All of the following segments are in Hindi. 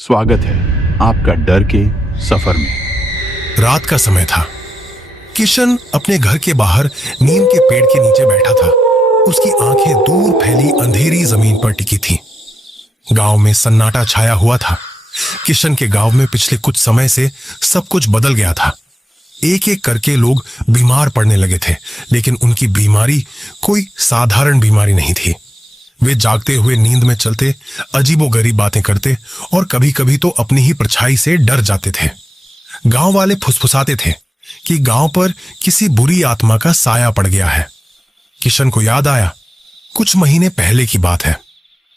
स्वागत है आपका डर के सफर में। रात का समय था। किशन अपने घर के बाहर नीम के पेड़ के नीचे बैठा था। उसकी आंखें दूर फैली अंधेरी जमीन पर टिकी थीं। गांव में सन्नाटा छाया हुआ था। किशन के गांव में पिछले कुछ समय से सब कुछ बदल गया था। एक एक करके लोग बीमार पड़ने लगे थे, लेकिन उनकी बीमारी कोई साधारण बीमारी नहीं थी। वे जागते हुए नींद में चलते, अजीबोगरीब बातें करते और कभी कभी तो अपनी ही परछाई से डर जाते थे। गांव वाले फुसफुसाते थे कि गांव पर किसी बुरी आत्मा का साया पड़ गया है। किशन को याद आया, कुछ महीने पहले की बात है।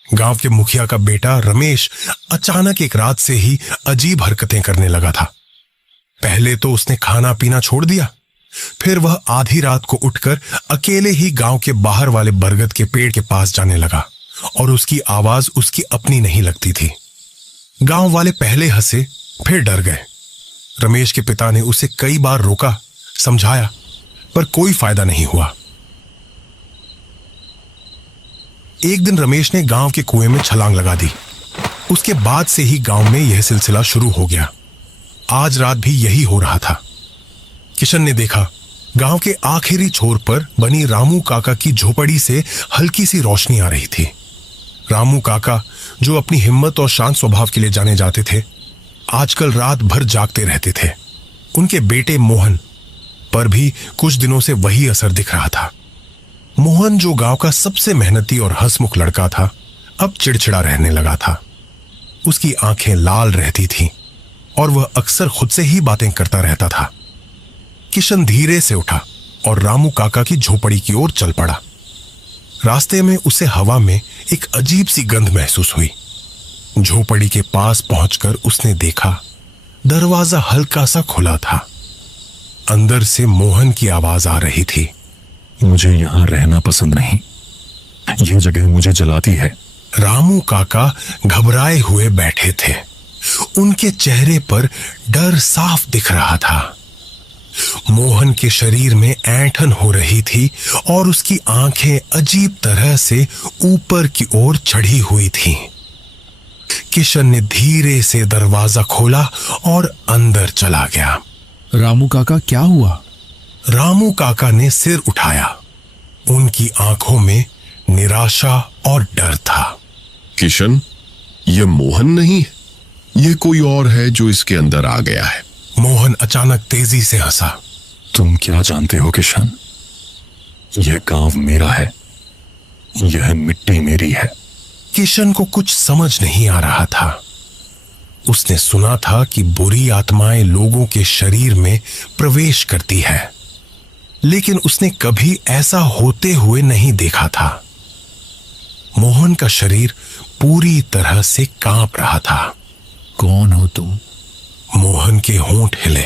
गांव के मुखिया का बेटा रमेश अचानक एक रात से ही अजीब हरकतें करने लगा था। पहले तो उसने खाना पीना छोड़ दिया, फिर वह आधी रात को उठकर अकेले ही गांव के बाहर वाले बरगद के पेड़ के पास जाने लगा और उसकी आवाज उसकी अपनी नहीं लगती थी। गांव वाले पहले हंसे, फिर डर गए। रमेश के पिता ने उसे कई बार रोका, समझाया, पर कोई फायदा नहीं हुआ। एक दिन रमेश ने गांव के कुएं में छलांग लगा दी। उसके बाद से ही गांव में यह सिलसिला शुरू हो गया। आज रात भी यही हो रहा था। किशन ने देखा, गांव के आखिरी छोर पर बनी रामू काका की झोपड़ी से हल्की सी रोशनी आ रही थी। रामू काका, जो अपनी हिम्मत और शांत स्वभाव के लिए जाने जाते थे, आजकल रात भर जागते रहते थे। उनके बेटे मोहन पर भी कुछ दिनों से वही असर दिख रहा था। मोहन, जो गांव का सबसे मेहनती और हंसमुख लड़का था, अब चिड़चिड़ा रहने लगा था। उसकी आंखें लाल रहती थीं और वह अक्सर खुद से ही बातें करता रहता था। किशन धीरे से उठा और रामू काका की झोपड़ी की ओर चल पड़ा। रास्ते में उसे हवा में एक अजीब सी गंध महसूस हुई। झोपड़ी के पास पहुंचकर उसने देखा, दरवाजा हल्का सा खुला था। अंदर से मोहन की आवाज आ रही थी। मुझे यहां रहना पसंद नहीं, यह जगह मुझे जलाती है। रामू काका घबराए हुए बैठे थे। उनके चेहरे पर डर साफ दिख रहा था। मोहन के शरीर में ऐंठन हो रही थी और उसकी आंखें अजीब तरह से ऊपर की ओर चढ़ी हुई थीं। किशन ने धीरे से दरवाजा खोला और अंदर चला गया। रामू काका, क्या हुआ? रामू काका ने सिर उठाया। उनकी आंखों में निराशा और डर था। किशन, ये मोहन नहीं, ये कोई और है जो इसके अंदर आ गया है। मोहन अचानक तेजी से हंसा। तुम क्या जानते हो किशन? यह गांव मेरा है, यह मिट्टी मेरी है। किशन को कुछ समझ नहीं आ रहा था। उसने सुना था कि बुरी आत्माएं लोगों के शरीर में प्रवेश करती है, लेकिन उसने कभी ऐसा होते हुए नहीं देखा था। मोहन का शरीर पूरी तरह से कांप रहा था। कौन हो तुम? मोहन के होंठ हिले,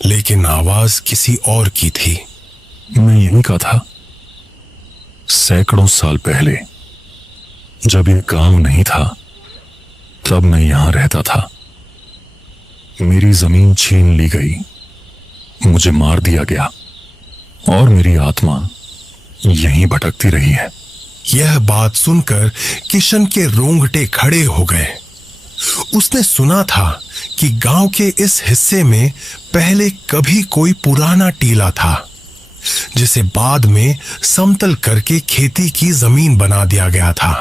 लेकिन आवाज किसी और की थी। मैं यहीं का था। सैकड़ों साल पहले, जब यह गांव नहीं था, तब मैं यहां रहता था। मेरी जमीन छीन ली गई, मुझे मार दिया गया और मेरी आत्मा यहीं भटकती रही है। यह बात सुनकर किशन के रोंगटे खड़े हो गए। उसने सुना था कि गांव के इस हिस्से में पहले कभी कोई पुराना टीला था, जिसे बाद में समतल करके खेती की जमीन बना दिया गया था।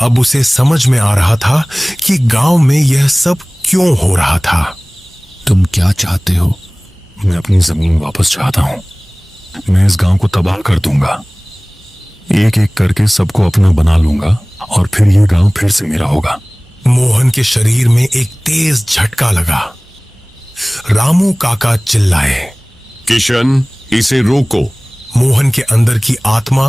अब उसे समझ में आ रहा था कि गांव में यह सब क्यों हो रहा था। तुम क्या चाहते हो? मैं अपनी जमीन वापस चाहता हूं। मैं इस गांव को तबाह कर दूंगा, एक एक करके सबको अपना बना लूंगा और फिर यह गांव फिर से मेरा होगा। मोहन के शरीर में एक तेज झटका लगा। रामू काका चिल्लाए, किशन, इसे रोको। मोहन के अंदर की आत्मा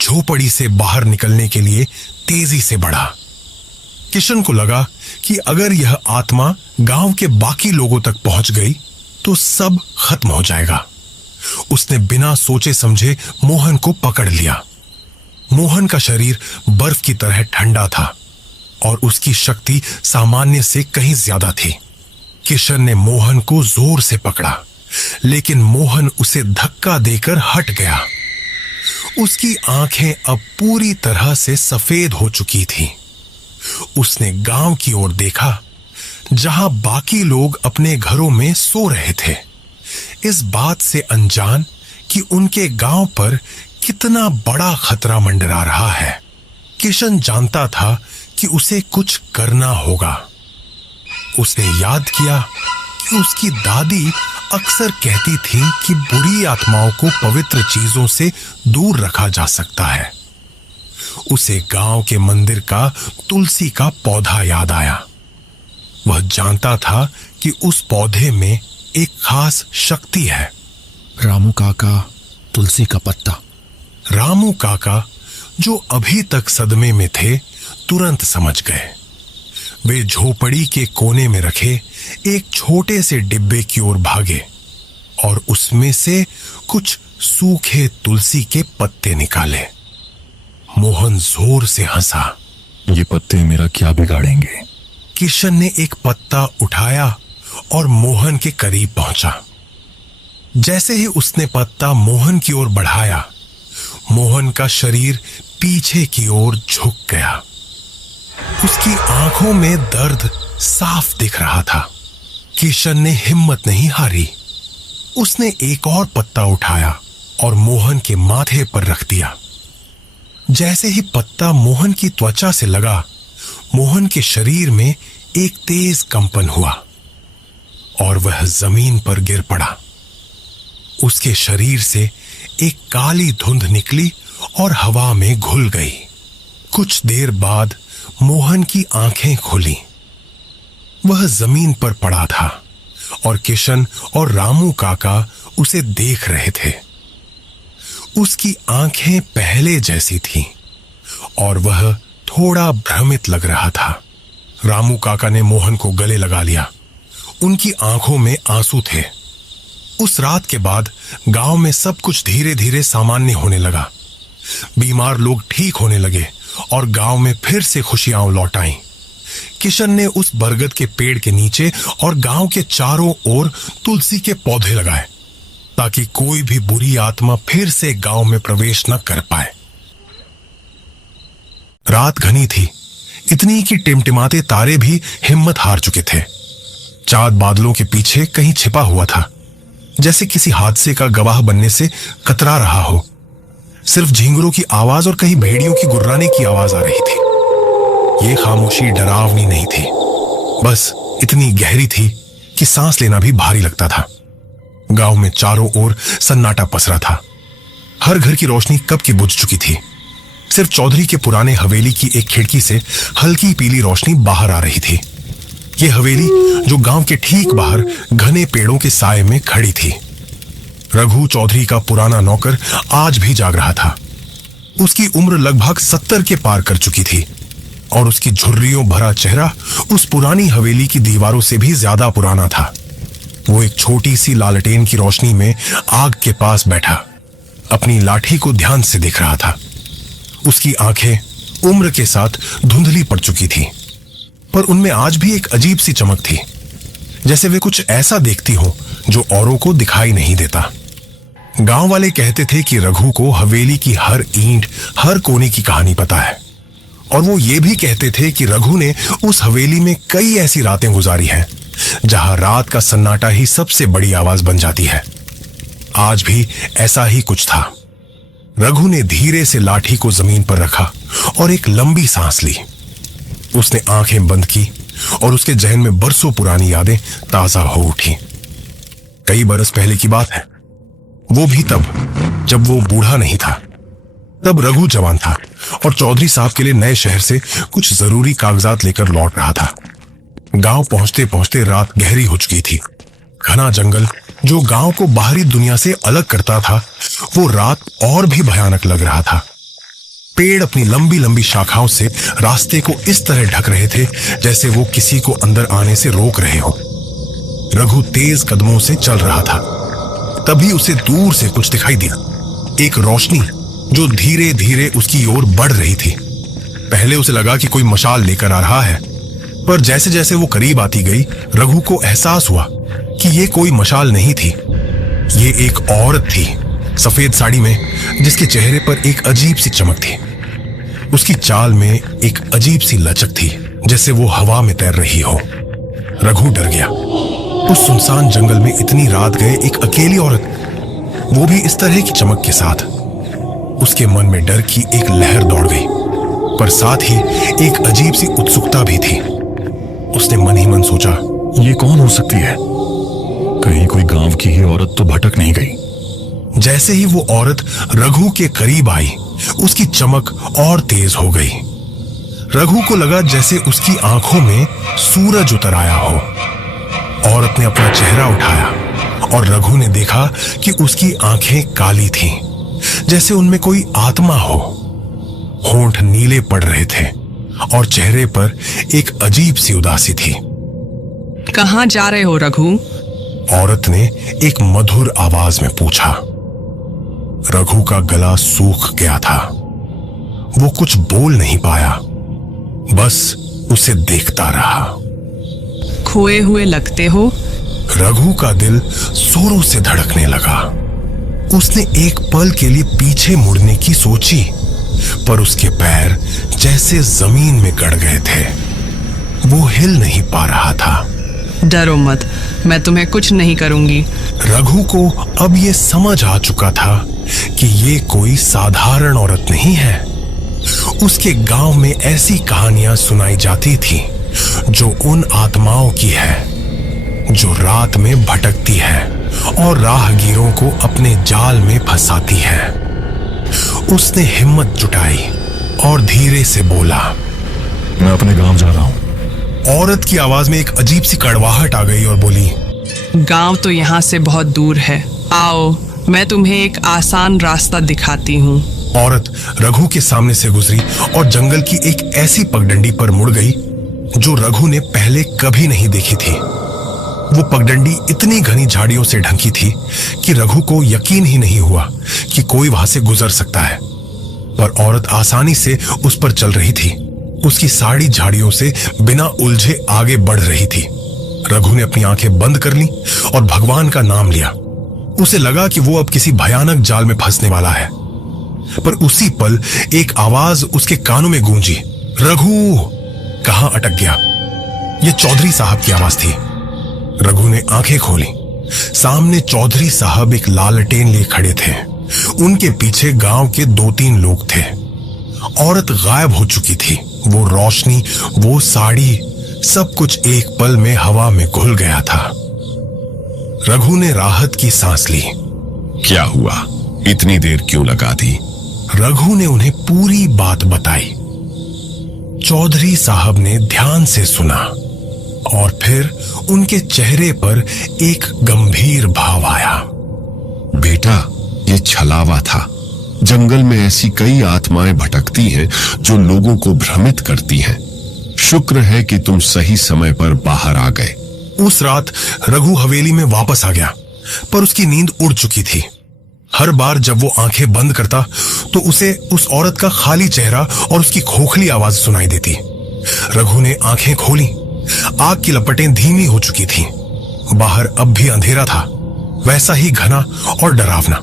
झोपड़ी से बाहर निकलने के लिए तेजी से बढ़ा। किशन को लगा कि अगर यह आत्मा गांव के बाकी लोगों तक पहुंच गई तो सब खत्म हो जाएगा। उसने बिना सोचे समझे मोहन को पकड़ लिया। मोहन का शरीर बर्फ की तरह ठंडा था और उसकी शक्ति सामान्य से कहीं ज्यादा थी। किशन ने मोहन को जोर से पकड़ा, लेकिन मोहन उसे धक्का देकर हट गया। उसकी आंखें अब पूरी तरह से सफेद हो चुकी थीं। उसने गांव की ओर देखा, जहां बाकी लोग अपने घरों में सो रहे थे, इस बात से अनजान कि उनके गांव पर कितना बड़ा खतरा मंडरा रहा है। किशन जानता था कि उसे कुछ करना होगा। उसने याद किया कि उसकी दादी अक्सर कहती थी कि बुरी आत्माओं को पवित्र चीजों से दूर रखा जा सकता है। उसे गांव के मंदिर का तुलसी का पौधा याद आया। वह जानता था कि उस पौधे में एक खास शक्ति है। रामू काका, तुलसी का पत्ता। रामू काका, जो अभी तक सदमे में थे, तुरंत समझ गए। वे झोपड़ी के कोने में रखे एक छोटे से डिब्बे की ओर भागे और उसमें से कुछ सूखे तुलसी के पत्ते निकाले। मोहन जोर से हंसा। ये पत्ते मेरा क्या बिगाड़ेंगे? किशन ने एक पत्ता उठाया और मोहन के करीब पहुंचा। जैसे ही उसने पत्ता मोहन की ओर बढ़ाया, मोहन का शरीर पीछे की ओर झुक गया। उसकी आंखों में दर्द साफ दिख रहा था। किशन ने हिम्मत नहीं हारी। उसने एक और पत्ता उठाया और मोहन के माथे पर रख दिया। जैसे ही पत्ता मोहन की त्वचा से लगा, मोहन के शरीर में एक तेज कंपन हुआ और वह जमीन पर गिर पड़ा। उसके शरीर से एक काली धुंध निकली और हवा में घुल गई। कुछ देर बाद मोहन की आंखें खुली। वह जमीन पर पड़ा था और किशन और रामू काका उसे देख रहे थे। उसकी आंखें पहले जैसी थीं और वह थोड़ा भ्रमित लग रहा था। रामू काका ने मोहन को गले लगा लिया। उनकी आंखों में आंसू थे। उस रात के बाद गांव में सब कुछ धीरे धीरे सामान्य होने लगा। बीमार लोग ठीक होने लगे और गांव में फिर से खुशियां लौट आईं। किशन ने उस बरगद के पेड़ के नीचे और गांव के चारों ओर तुलसी के पौधे लगाए ताकि कोई भी बुरी आत्मा फिर से गांव में प्रवेश न कर पाए। रात घनी थी, इतनी कि टिमटिमाते तारे भी हिम्मत हार चुके थे। चांद बादलों के पीछे कहीं छिपा हुआ था, जैसे किसी हादसे का गवाह बनने से कतरा रहा हो। सिर्फ झींगरों की आवाज और कहीं भेड़ियों की गुर्राने की आवाज आ रही थी। ये खामोशी डरावनी नहीं थी, बस इतनी गहरी थी कि सांस लेना भी भारी लगता था। गांव में चारों ओर सन्नाटा पसरा था। हर घर की रोशनी कब की बुझ चुकी थी। सिर्फ चौधरी के पुराने हवेली की एक खिड़की से हल्की पीली रोशनी बाहर आ रही थी। यह हवेली जो गांव के ठीक बाहर घने पेड़ों के साए में खड़ी थी। रघु चौधरी का पुराना नौकर आज भी जाग रहा था। उसकी उम्र लगभग 70 के पार कर चुकी थी और उसकी झुर्रियों भरा चेहरा उस पुरानी हवेली की दीवारों से भी ज्यादा पुराना था। वो एक छोटी सी लालटेन की रोशनी में आग के पास बैठा अपनी लाठी को ध्यान से देख रहा था। उसकी आंखें उम्र के साथ धुंधली पड़ चुकी थी, पर उनमें आज भी एक अजीब सी चमक थी, जैसे वे कुछ ऐसा देखती हो जो औरों को दिखाई नहीं देता। गांव वाले कहते थे कि रघु को हवेली की हर ईंट, हर कोने की कहानी पता है, और वो ये भी कहते थे कि रघु ने उस हवेली में कई ऐसी रातें गुजारी हैं जहां रात का सन्नाटा ही सबसे बड़ी आवाज बन जाती है। आज भी ऐसा ही कुछ था। रघु ने धीरे से लाठी को जमीन पर रखा और एक लंबी सांस ली। उसने आंखें बंद की और उसके जहन में बरसों पुरानी यादें ताजा हो उठी। कई बरस पहले की बात है, वो भी तब जब वो बूढ़ा नहीं था। तब रघु जवान था और चौधरी साहब के लिए नए शहर से कुछ जरूरी कागजात लेकर लौट रहा था। गांव पहुंचते पहुंचते रात गहरी हो चुकी थी। घना जंगल जो गांव को बाहरी दुनिया से अलग करता था, वो रात और भी भयानक लग रहा था। पेड़ अपनी लंबी लंबी शाखाओं से रास्ते को इस तरह ढक रहे थे जैसे वो किसी को अंदर आने से रोक रहे हो। रघु तेज कदमों से चल रहा था। तभी उसे दूर से कुछ दिखाई दिया, एक रोशनी जो धीरे धीरे उसकी ओर बढ़ रही थी। पहले उसे लगा कि कोई मशाल लेकर आ रहा है, पर जैसे जैसे वो करीब आती गई, रघु को एहसास हुआ कि ये कोई मशाल नहीं थी। ये एक औरत थी, सफेद साड़ी में, जिसके चेहरे पर एक अजीब सी चमक थी। उसकी चाल में एक अजीब सी लचक थी, जैसे वो हवा में तैर रही हो। रघु डर गया। उस सुनसान जंगल में इतनी रात गए एक अकेली औरत, वो भी इस तरह की चमक के साथ। उसके मन में डर की एक लहर दौड़ गई, पर साथ ही एक अजीब सी उत्सुकता भी थी। उसने मन ही मन सोचा, ये कौन हो सकती है? कहीं कोई गांव की ही औरत तो भटक नहीं गई। जैसे ही वो औरत रघु के करीब आई, उसकी चमक और तेज हो गई। रघु को लगा जैसे उसकी आंखों में सूरज उतर आया हो। औरत ने अपना चेहरा उठाया और रघु ने देखा कि उसकी आंखें काली थीं, जैसे उनमें कोई आत्मा हो। होंठ नीले पड़ रहे थे और चेहरे पर एक अजीब सी उदासी थी। कहां जा रहे हो रघु? औरत ने एक मधुर आवाज में पूछा। रघु का गला सूख गया था। वो कुछ बोल नहीं पाया, बस उसे देखता रहा। खोए हुए लगते हो। रघु का दिल जोरों से धड़कने लगा। उसने एक पल के लिए पीछे मुड़ने की सोची, पर उसके पैर जैसे जमीन में गड़ गए थे। वो हिल नहीं पा रहा था। डरो मत, मैं तुम्हें कुछ नहीं करूंगी। रघु को अब ये समझ आ चुका था कि ये कोई साधारण औरत नहीं है। उसके गांव में ऐसी कहानियां सुनाई जाती थी जो उन आत्माओं की है जो रात में भटकती है और राहगीरों को अपने जाल में फंसाती है। उसने हिम्मत जुटाई और धीरे से बोला, मैं अपने गांव जा रहा हूं। औरत की आवाज में एक अजीब सी कड़वाहट आ गई और बोली, गांव तो यहाँ से बहुत दूर है। आओ, मैं तुम्हें एक आसान रास्ता दिखाती हूँ। औरत रघु के सामने से गुजरी और जंगल की एक ऐसी पगडंडी पर मुड़ गई जो रघु ने पहले कभी नहीं देखी थी। वो पगडंडी इतनी घनी झाड़ियों से ढकी थी कि रघु को यकीन ही नहीं हुआ कि कोई वहां से गुजर सकता है। पर औरत आसानी से उस पर चल रही थी। उसकी साड़ी झाड़ियों से बिना उलझे आगे बढ़ रही थी। रघु ने अपनी आंखें बंद कर ली और भगवान का नाम लिया। उसे लगा कि वो अब किसी भयानक जाल में फंसने वाला है। पर उसी पल एक आवाज उसके कानों में गूंजी, रघु! कहां अटक गया। यह चौधरी साहब की आवाज थी। रघु ने आंखें खोली। सामने चौधरी साहब एक लालटेन लिए खड़े थे। उनके पीछे गांव के 2-3 लोग थे। औरत गायब हो चुकी थी। वो रोशनी, वो साड़ी, सब कुछ एक पल में हवा में घुल गया था। रघु ने राहत की सांस ली। क्या हुआ? इतनी देर क्यों लगा दी? रघु ने उन्हें पूरी बात बताई। चौधरी साहब ने ध्यान से सुना और फिर उनके चेहरे पर एक गंभीर भाव आया। बेटा, ये छलावा था। जंगल में ऐसी कई आत्माएं भटकती हैं जो लोगों को भ्रमित करती हैं। शुक्र है कि तुम सही समय पर बाहर आ गए। उस रात रघु हवेली में वापस आ गया, पर उसकी नींद उड़ चुकी थी। हर बार जब वो आंखें बंद करता तो उसे उस औरत का खाली चेहरा और उसकी खोखली आवाज सुनाई देती। रघु ने आंखें खोली। आग की लपटें धीमी हो चुकी थीं। बाहर अब भी अंधेरा था, वैसा ही घना और डरावना।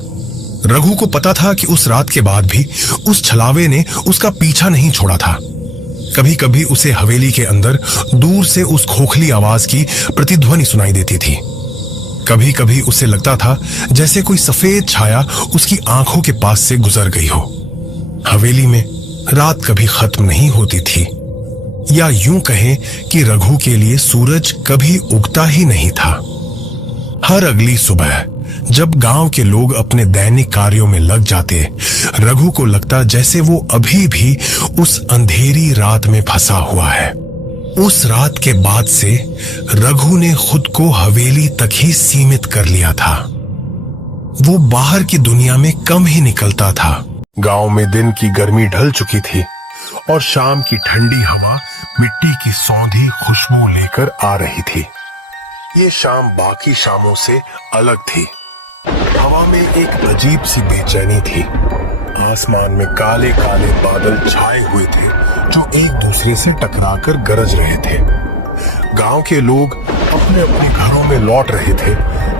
रघु को पता था कि उस रात के बाद भी उस छलावे ने उसका पीछा नहीं छोड़ा था। कभी कभी उसे हवेली के अंदर दूर से उस खोखली आवाज की प्रतिध्वनि सुनाई देती थी। कभी कभी उसे लगता था जैसे कोई सफेद छाया उसकी आंखों के पास से गुजर गई हो। हवेली में रात कभी खत्म नहीं होती थी, या यूं कहें कि रघु के लिए सूरज कभी उगता ही नहीं था। हर अगली सुबह जब गांव के लोग अपने दैनिक कार्यों में लग जाते, रघु को लगता जैसे वो अभी भी उस अंधेरी रात में फंसा हुआ है। उस रात के बाद से रघु ने खुद को हवेली तक ही सीमित कर लिया था। वो बाहर की दुनिया में कम ही निकलता था। गांव में दिन की गर्मी ढल चुकी थी और शाम की ठंडी हवा मिट्टी की सौंधी खुशबू लेकर आ रही थी। ये शाम बाकी शामों से अलग थी। हवा में एक अजीब सी बेचैनी थी। आसमान में काले काले बादल छाए हुए थे जो एक दूसरे से टकराकर गरज रहे थे। गांव के लोग अपने अपने घरों में लौट रहे थे,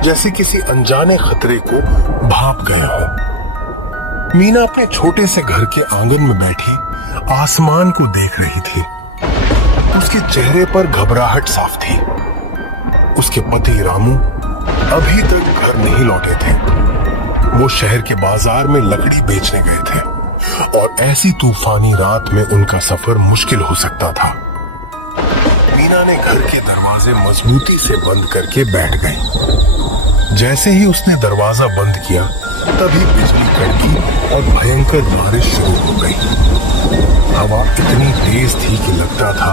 जैसे किसी अनजाने खतरे को भांप गए हो। मीना अपने छोटे से घर के आंगन में बैठी आसमान को देख रही थी। उसके चेहरे पर घबराहट साफ थी। उसके पति रामू अभी तक घर नहीं लौटे थे। वो शहर के बाजार में लकड़ी बेचने गए थे और ऐसी तूफानी रात में उनका सफर मुश्किल हो सकता था। मीना ने घर के दरवाजे मजबूती से बंद करके बैठ गई। जैसे ही उसने दरवाजा बंद किया तभी बिजली कड़की और भयंकर बारिश शुरू हो गई। हवा इतनी तेज थी कि लगता था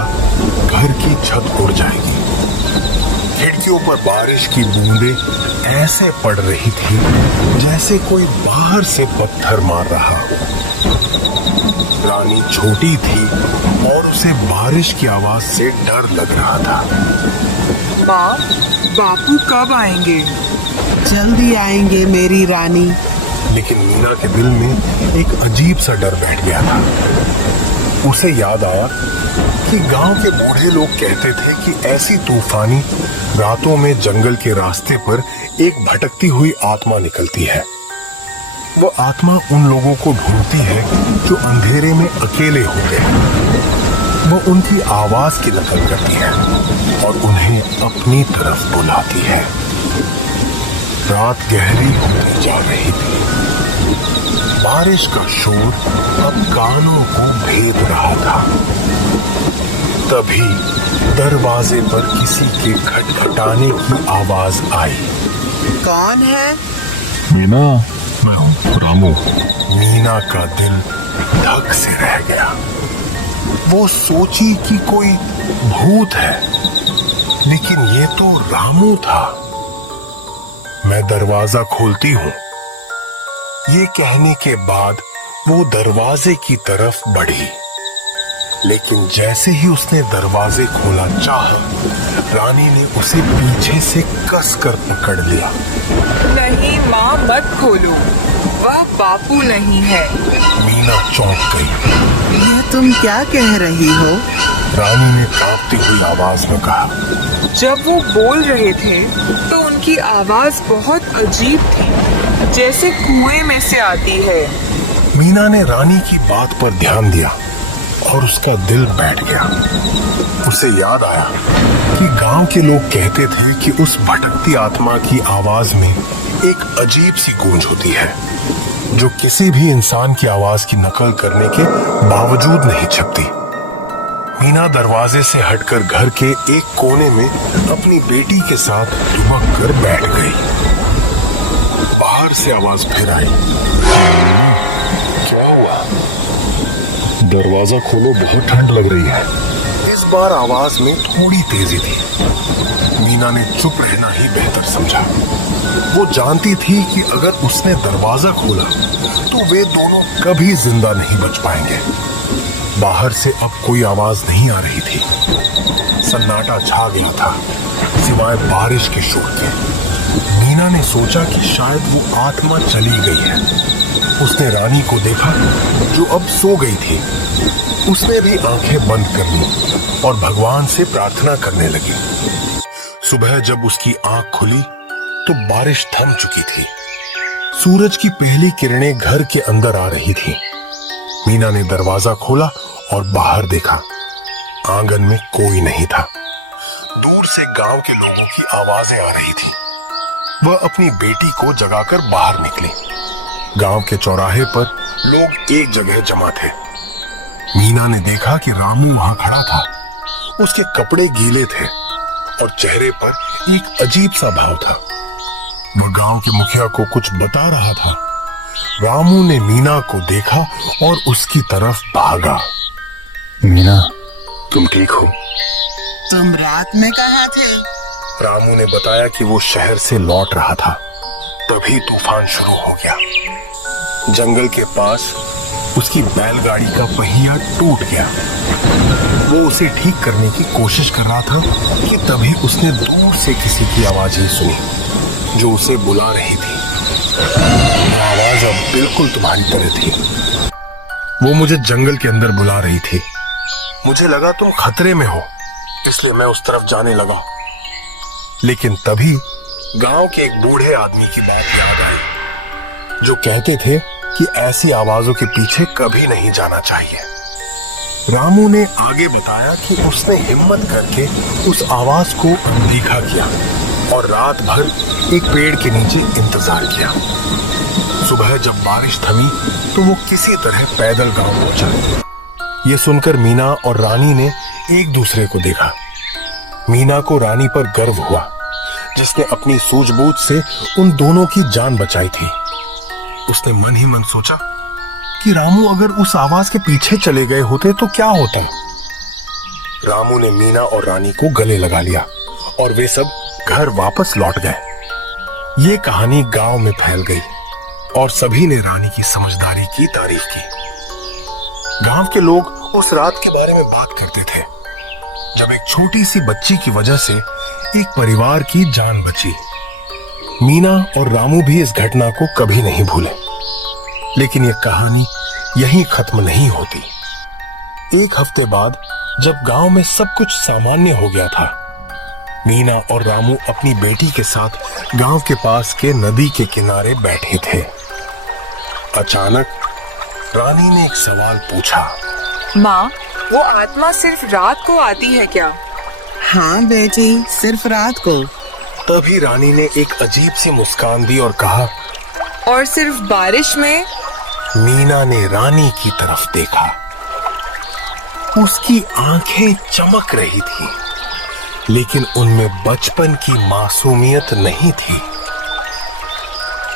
घर की छत उड़ जाएगी। खिड़कियों पर बारिश की बूंदें ऐसे पड़ रही थी जैसे कोई बाहर से पत्थर मार रहा। रानी छोटी थी और उसे बारिश की आवाज से डर लग रहा था। माँ, बापू कब आएंगे? जल्दी आएंगे मेरी रानी। लेकिन मीना के दिल में एक अजीब सा डर बैठ गया था। उसे याद आया कि गांव के बूढ़े लोग कहते थे कि ऐसी तूफानी रातों में जंगल के रास्ते पर एक भटकती हुई आत्मा निकलती है। वो आत्मा उन लोगों को ढूंढती है जो अंधेरे में अकेले होते हैं। वो उनकी आवाज की नकल करती है और उन्हें अपनी तरफ बुलाती है। रात गहरी होती जा रही थी। बारिश का शोर अब कानों को भेद रहा था। तभी दरवाजे पर किसी के खटखटाने की आवाज आई। कौन है? मीना, मैं हूं रामू। मीना का दिल धक से रह गया। वो सोची कि कोई भूत है, लेकिन ये तो रामू था। मैं दरवाजा खोलती हूँ। ये कहने के बाद वो दरवाजे की तरफ बढ़ी, लेकिन जैसे ही उसने दरवाजे खोला चाहा, रानी ने उसे पीछे से कसकर पकड़ लिया। नहीं माँ, मत खोलो, वह बापू नहीं है। मीना चौंक गई। ये तुम क्या कह रही हो? रानी ने कांपती हुई आवाज में कहा। जब वो बोल रहे थे तो उनकी आवाज बहुत अजीब थी, जैसे कुएं में से आती है। मीना ने रानी की बात पर ध्यान दिया और उसका दिल बैठ गया। उसे याद आया कि गांव के लोग कहते थे कि उस भटकती आत्मा की आवाज में एक अजीब सी गूंज होती है जो किसी भी इंसान की आवाज की नकल करने के बावजूद नहीं छिपती। मीना दरवाजे से हटकर घर के एक कोने में अपनी बेटी के साथ दुबक कर बैठ गई। बाहर से आवाज फिर आई। क्या हुआ? दरवाजा खोलो, बहुत ठंड लग रही है। इस बार आवाज में थोड़ी तेजी थी। मीना ने चुप रहना ही बेहतर समझा। वो जानती थी कि अगर उसने दरवाजा खोला तो वे दोनों कभी जिंदा नहीं बच पाएंगे। बाहर से अब कोई आवाज नहीं आ रही थी। सन्नाटा छा गया था सिवाय बारिश के शोर के। मीना ने सोचा कि शायद वो आत्मा चली गई है। उसने रानी को देखा जो अब सो गई थी। उसने भी आंखें बंद कर ली और भगवान से प्रार्थना करने लगी। सुबह जब उसकी आंख खुली तो बारिश थम चुकी थी। सूरज की पहली किरणें घर के अंदर आ रही थी। मीना ने दरवाजा खोला और बाहर देखा। आंगन में कोई नहीं था। दूर से गांव के लोगों की आवाजें आ रही थी। वह अपनी बेटी को जगाकर बाहर निकली। गांव के चौराहे पर लोग एक जगह जमा थे। मीना ने देखा कि रामू वहां खड़ा था। उसके कपड़े गीले थे और चेहरे पर एक अजीब सा भाव था। वह गांव के मुखिया को कुछ बता रहा था। रामू ने मीना को देखा और उसकी तरफ भागा। मीना, तुम ठीक हो? तुम रात में कहाँ थे? रामू ने बताया कि वो शहर से लौट रहा था। तभी तूफान शुरू हो गया। जंगल के पास उसकी बैलगाड़ी का पहिया टूट गया। वो उसे ठीक करने की कोशिश कर रहा था कि तभी उसने दूर से किसी की आवाजें सुनी जो उसे बुला रही थी। वो आवाज अब बिल्कुल तुम्हारी तरह थी। वो मुझे जंगल के अंदर बुला रही थी। मुझे लगा तुम खतरे में हो, इसलिए मैं उस तरफ जाने लगा। लेकिन तभी गांव के एक बूढ़े आदमी की बात याद आई जो कहते थे कि ऐसी आवाजों के पीछे कभी नहीं जाना चाहिए। रामू ने आगे बताया कि उसने हिम्मत करके उस आवाज को अनदेखा किया और रात भर एक पेड़ के नीचे इंतजार किया। सुबह जब बारिश थमी तो वो किसी तरह पैदल गांव पहुंचा। ये सुनकर मीना और रानी ने एक दूसरे को देखा। मीना को रानी पर गर्व हुआ, जिसने अपनी सूझबूझ से उन दोनों की जान बचाई थी। उसने मन ही मन सोचा कि रामू अगर उस आवाज के पीछे चले गए होते तो क्या होता। रामू ने मीना और रानी को गले लगा लिया और वे सब घर वापस लौट गए। ये कहानी गांव में फैल गई और सभी ने रानी की समझदारी की तारीफ की। गांव के लोग उस रात के बारे में बात करते थे जब एक छोटी सी बच्ची की वजह से एक परिवार की जान बची। मीना और रामू भी इस घटना को कभी नहीं भूले। लेकिन यह कहानी यहीं खत्म नहीं होती। एक हफ्ते बाद जब गांव में सब कुछ सामान्य हो गया था, मीना और रामू अपनी बेटी के साथ गांव के पास के नदी के किनारे बैठे थे। अचानक रानी ने एक सवाल पूछा। माँ, वो आत्मा सिर्फ रात को आती है क्या? हाँ बेटी, सिर्फ रात को। तभी रानी ने एक अजीब सी मुस्कान दी और कहा, और सिर्फ बारिश में? मीना ने रानी की तरफ देखा। उसकी आंखें चमक रही थी, लेकिन उनमें बचपन की मासूमियत नहीं थी।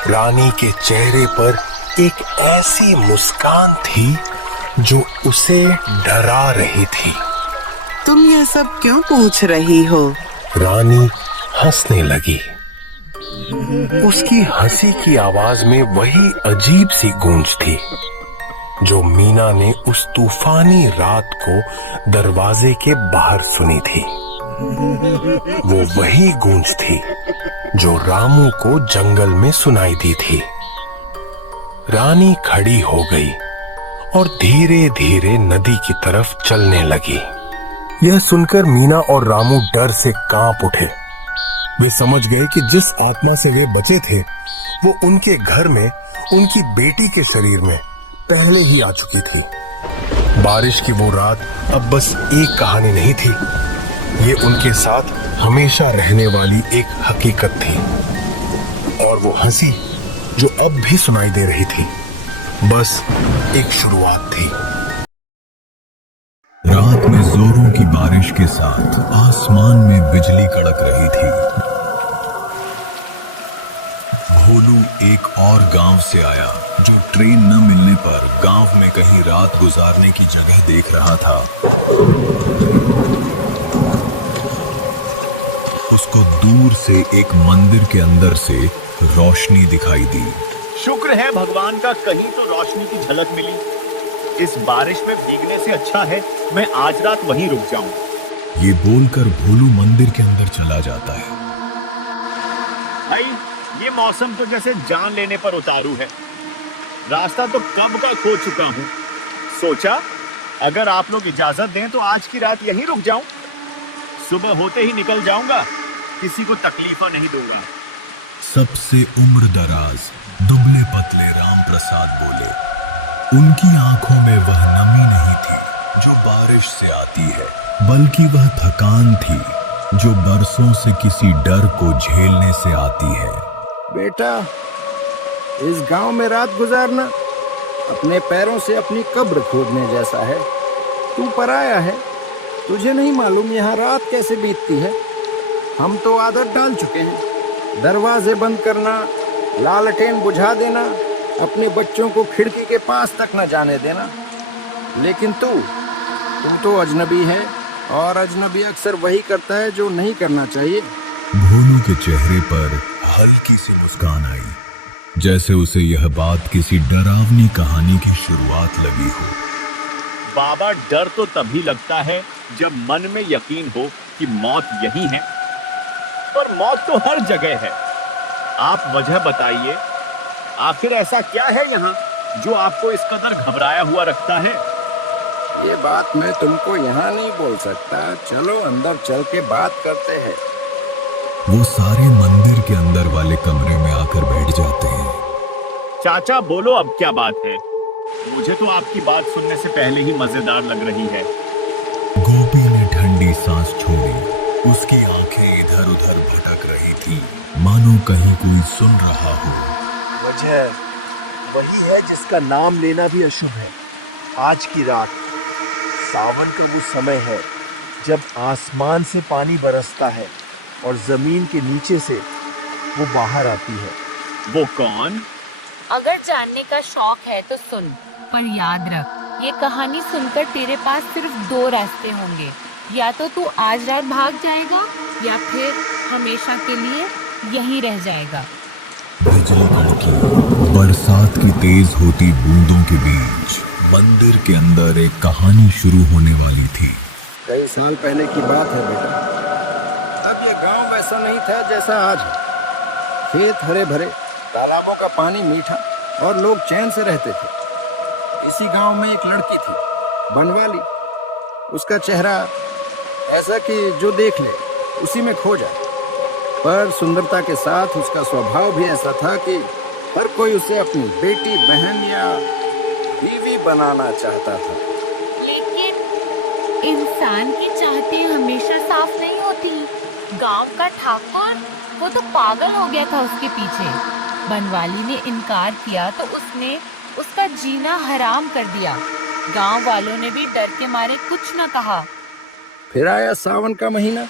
रानी के चेहरे पर एक ऐसी मुस्कान थी जो उसे डरा रही थी। तुम ये सब क्यों पूछ रही हो? रानी हंसने लगी। उसकी हंसी की आवाज में वही अजीब सी गूंज थी जो मीना ने उस तूफानी रात को दरवाजे के बाहर सुनी थी। वो वही गूंज थी जो रामू को जंगल में सुनाई दी थी। रानी खड़ी हो गई और धीरे धीरे नदी की तरफ चलने लगी। यह सुनकर मीना और रामू डर से कांप उठे। वे समझ गए कि जिस आत्मा से वे बचे थे वो उनके घर में उनकी बेटी के शरीर में पहले ही आ चुकी थी। बारिश की वो रात अब बस एक कहानी नहीं थी, ये उनके साथ हमेशा रहने वाली एक हकीकत थी। और वो हंसी जो अब भी सुनाई दे रही थी बस एक शुरुआत थी। रात में जोरों की बारिश के साथ आसमान में बिजली कड़क रही थी। भोलू एक और गांव से आया जो ट्रेन न मिलने पर गांव में कहीं रात गुजारने की जगह देख रहा था। उसको दूर से एक मंदिर के अंदर से रोशनी दिखाई दी। शुक्र है भगवान का, कहीं तो रोशनी की झलक मिली। इस बारिश में भीगने से अच्छा है मैं आज रात वहीं रुक जाऊं। ये बोलकर भोलू मंदिर के अंदर चला जाता है। भाई, ये मौसम तो जैसे जान लेने पर उतारू है। रास्ता तो कब का खो चुका हूँ। सोचा अगर आप लोग इजाजत दें तो आज की रात यहीं रुक जाऊं। सुबह होते ही निकल जाऊंगा, किसी को तकलीफा नहीं दूंगा। सबसे उम्र दराज दुबले पतले राम प्रसाद बोले। उनकी आंखों में वह नमी नहीं थी जो बारिश से आती है, बल्कि वह थकान थी जो बरसों से किसी डर को झेलने से आती है। बेटा, इस गांव में रात गुजारना अपने पैरों से अपनी कब्र खोदने जैसा है। तू पराया है, तुझे नहीं मालूम यहाँ रात कैसे बीतती है। हम तो आदत डाल चुके हैं, दरवाजे बंद करना, लालटेन बुझा देना, अपने बच्चों को खिड़की के पास तक न जाने देना। लेकिन तुम तो अजनबी है, और अजनबी अक्सर वही करता है जो नहीं करना चाहिए। भोलू के चेहरे पर हल्की सी मुस्कान आई, जैसे उसे यह बात किसी डरावनी कहानी की शुरुआत लगी हो। बाबा, डर तो तभी लगता है जब मन में यकीन हो कि मौत यही है। पर मौत तो हर जगह है। आप वजह बताइए, आखिर ऐसा क्या है यहाँ जो आपको इस कदर घबराया हुआ रखता है? ये बात मैं तुमको यहाँ नहीं बोल सकता। चलो अंदर चल के बात करते हैं। वो सारे मंदिर के अंदर वाले कमरे में आकर बैठ जाते हैं। चाचा बोलो, अब क्या बात है? मुझे तो आपकी बात सुनने से पहले ही मजेदार लग रही है। गोपी ने ठंडी सांस छोड़ी। उसकी आंखें इधर उधर भटक रही थी, मानो कहीं कोई सुन रहा हो। वजह वही है जिसका नाम लेना भी अशुभ है। आज की रात सावन का वो समय है जब आसमान से पानी बरसता है और जमीन के नीचे से वो बाहर आती है। वो कौन? अगर जानने का शौक है तो सुन, पर याद रख, ये कहानी सुनकर तेरे पास सिर्फ 2 रास्ते होंगे। या तो तू आज रात भाग जाएगा या फिर हमेशा के लिए यहीं रह जाएगा। बिजली कड़की, बरसात की तेज होती बूंदों के बीच मंदिर के अंदर एक कहानी शुरू होने वाली थी। कई साल पहले की बात है बेटा। तब ये गांव वैसा नहीं था जैसा आज है। खेत हरे भरे, तालाबों का पानी मीठा और लोग चैन से रहते थे। इसी गांव में एक लड़की थी, बनवाली। उसका चेहरा ऐसा कि जो देख ले उसी में खो जाए, पर सुंदरता के साथ उसका स्वभाव भी ऐसा था कि हर कोई उसे अपनी बेटी, बहन या बीवी बनाना चाहता था। लेकिन इंसान की चाहते हमेशा साफ नहीं होती। गांव का ठाकुर वो तो पागल हो गया था उसके पीछे। बनवाली ने इनकार किया तो उसने उसका जीना हराम कर दिया। गांव वालों ने भी डर के मारे कुछ न कहा। फिर आया सावन का महीना।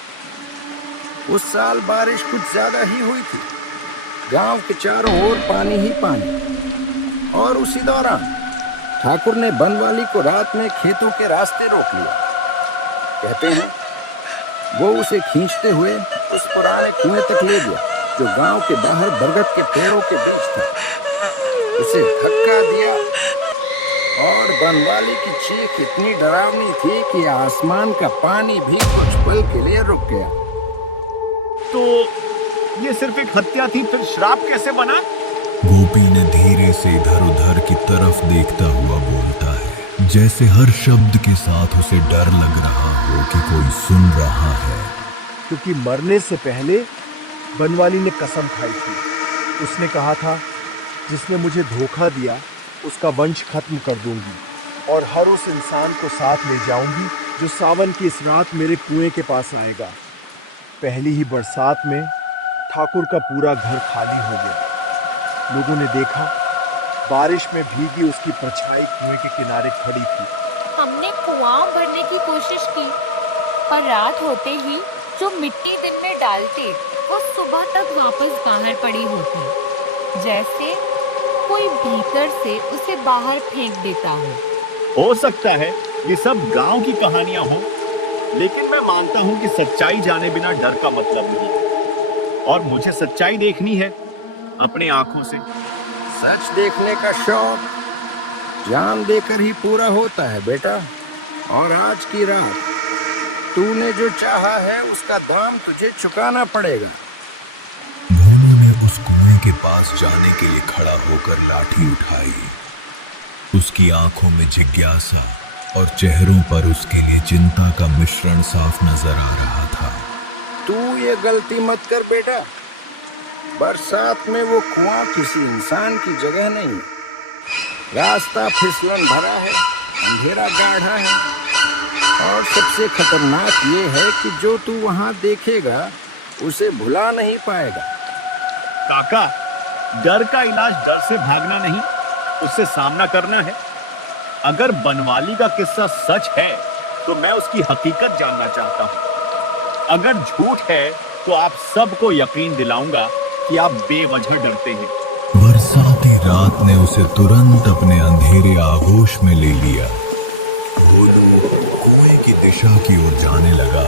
उस साल बारिश कुछ ज्यादा ही हुई थी। गांव के चारों ओर पानी ही पानी। और उसी दौरान ठाकुर ने बनवाली को रात में खेतों के रास्ते रोक लिया। कहते हैं वो उसे खींचते हुए उस पुराने कुएं तक ले गया जो गांव के बाहर बरगद के पेड़ों के बीच था। उसे धक्का दिया और बनवाली की चीख इतनी डरावनी थी कि आसमान का पानी भी कुछ पल के लिए रुक गया। तो ये सिर्फ एक हत्या थी, फिर श्राप कैसे बना? गोपी ने धीरे से इधर उधर की तरफ देखता हुआ बोलता है, जैसे हर शब्द के साथ उसे डर लग रहा हो कि कोई सुन रहा है। क्योंकि मरने से पहले बनवाली ने कसम खाई थी। उसने कहा था, जिसने मुझे धोखा दिया उसका वंश खत्म कर दूंगी और हर उस इंसान को साथ ले जाऊंगी जो सावन की इस रात मेरे कुएं के पास आएगा। पहली ही बरसात में ठाकुर का पूरा घर खाली हो गया। लोगों ने देखा बारिश में भीगी उसकी परछाई कुएं के किनारे खड़ी थी। हमने कुआं भरने की कोशिश की, पर रात होते ही जो मिट्टी दिन में डालते वो सुबह तक वापस बाहर पड़ी होती, जैसे कोई भीतर से उसे बाहर फेंक देता हो सकता है ये सब गांव की कहानियां हों, लेकिन मैं मानता हूं कि सच्चाई जाने बिना डर का मतलब नहीं। और मुझे सच्चाई देखनी है अपने आंखों से। सच देखने का शौक जान देकर ही पूरा होता है बेटा। और आज की रात तूने जो चाहा है उसका दाम तुझे चुकाना पड़ेगा। भोलू ने उस कुएं के पास जाने के लिए खड़ा होकर लाठी उठाई। उसकी आंखों में जिज्ञासा और चेहरों पर उसके लिए चिंता का मिश्रण साफ नजर आ रहा था। तू ये गलती मत कर बेटा। बरसात में वो कुआं किसी इंसान की जगह नहीं है। रास्ता फिसलन भरा है, अंधेरा गाढ़ा है और सबसे खतरनाक ये है कि जो तू वहां देखेगा उसे भुला नहीं पाएगा। काका, डर का इलाज डर से भागना नहीं, उससे सामना करना है। अगर बनवाली का किस्सा सच है तो मैं उसकी हकीकत जानना चाहता हूँ। अगर झूठ है तो आप सबको यकीन दिलाऊंगा कि आप बेवजह डरते हैं। बरसाती रात ने उसे तुरंत अपने अंधेरे आगोश में ले लिया। भोलू कुएं की दिशा की ओर जाने लगा।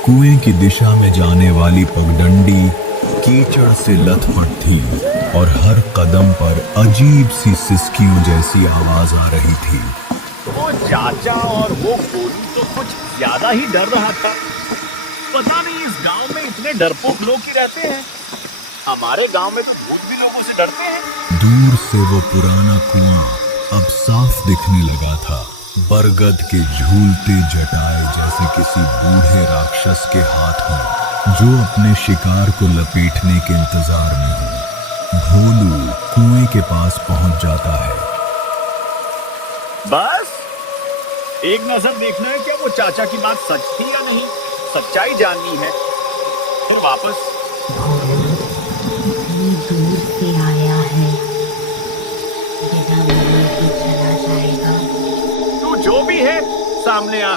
कुएं की दिशा में जाने वाली पगडंडी कीचड़ से लथपथ थी और हर कदम पर अजीब सी सिसकियों जैसी आवाज आ रही थी। वो चाचा और वो गोलू तो कुछ ज्यादा ही डर रहा था। पता नहीं इस गांव में इतने डरपोक लोग ही रहते हैं। हमारे गांव में तो भूत भी लोगों से डरते हैं। दूर से वो पुराना कुआं अब साफ दिखने लगा था। बरगद के झूलते जटाए जैसे किसी बूढ़े राक्षस के हाथ हों जो अपने शिकार को लपेटने के इंतजार में हो। भोलू कुएं के पास पहुंच जाता है। बस एक नजर देखना है क्या वो चाचा की बात सच थी या नहीं, सच्चाई जाननी है, फिर वापस। इतनी दूर से आया है, बिना मिले ही चला जाएगा। तू जो भी है सामने आ।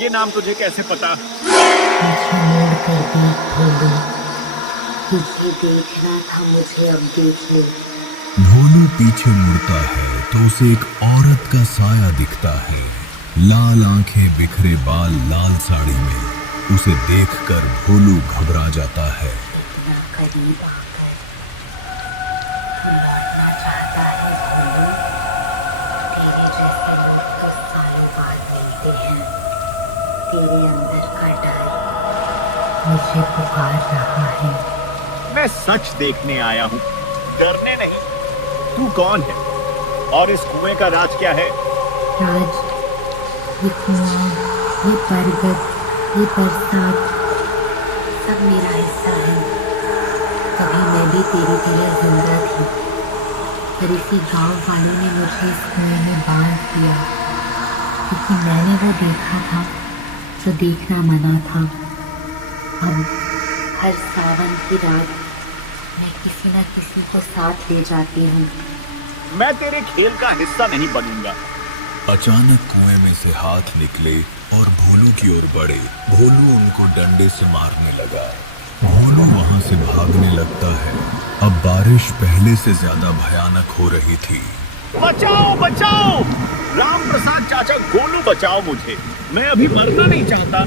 ये नाम तुझे कैसे पता? पीछे मुड़ कर देख भोलू, तुझे देखना था मुझे, अब देख ले। भोलू पीछे मुड़ता है तो उसे एक औरत का साया दिखता है। लाल आंखें, बिखरे बाल, लाल साड़ी में। उसे देखकर भोलू घबरा जाता है। करीब आकर लौटना चाहता है भोलू। तेरे जैसे लोग तो सालों बाद मिलते हैं। तेरे अंदर का डर मुझे पुकार रहा है। मैं सच देखने आया हूँ, डरने नहीं। तू कौन है और इस कुएं का राज क्या है? राज, ये कुआं, ये पर्वत, ये बरसात सब मेरा हिस्सा है। कभी मैं भी तेरी तरह जिंदा थी, पर इसी गांव वालों ने मुझे इस कुएं में बांध दिया, क्योंकि मैंने वो देखा था जो देखना मना था। अब हर सावन की रात मैं किसी न किसी को साथ ले जाती हूँ। मैं तेरे खेल का हिस्सा नहीं बनूंगा। अचानक कुएं में से हाथ निकले और भोलू की ओर बढ़े। भोलू उनको डंडे से मारने लगा। भोलू वहां से भागने लगता है। अब बारिश पहले से ज्यादा भयानक हो रही थी। बचाओ बचाओ, राम प्रसाद चाचा, गोलू बचाओ मुझे, मैं अभी मरना नहीं चाहता।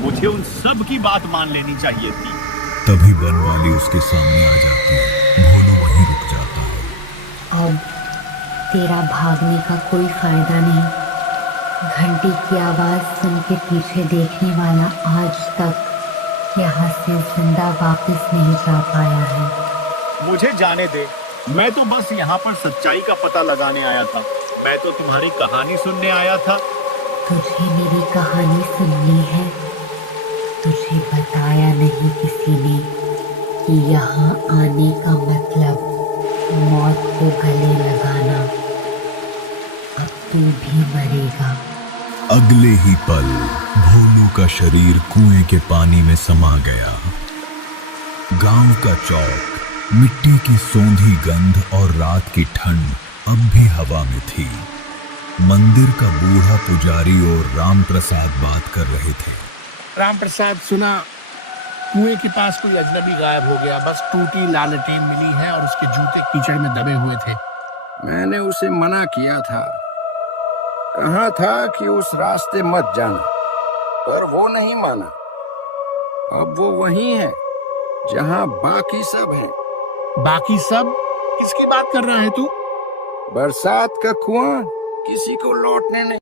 मुझे उन सब की बात मान लेनी चाहिए थी। तभी बनवाली उसके सामने आ जाती है। भोलू वहीं रुक जाता है। अब तेरा भागने का कोई फायदा नहीं। घंटी की आवाज सुन के पीछे देखने वाला आज तक यहाँ से जिंदा वापस नहीं जा पाया है। मुझे जाने दे, मैं तो बस यहाँ पर सच्चाई का पता लगाने आया था। मैं तो तुम्हारी कहानी सुनने आया था। तुझे मेरी कहानी सुननी है? तुझे बताया नहीं किसी ने कि यहाँ आने का मतलब मौत को गले लगाना। अब तू भी मरेगा। अगले ही पल भोलू का शरीर कुएं के पानी में समा गया। गांव का चौक, मिट्टी की सौंधी गंध और रात की ठंड अब भी हवा में थी। मंदिर का बूढ़ा पुजारी और राम प्रसाद बात कर रहे थे। राम प्रसाद, सुना कुएं के पास कोई अजनबी गायब हो गया। बस टूटी लालटेन मिली है और उसके जूते कीचड़ में दबे हुए थे। मैंने उसे मना किया था, कहा था कि उस रास्ते मत जाना, पर वो नहीं माना। अब वो वही है जहाँ बाकी सब हैं। बाकी सब? किसकी बात कर रहा है तू? बरसात का कुआं किसी को लौटने नहीं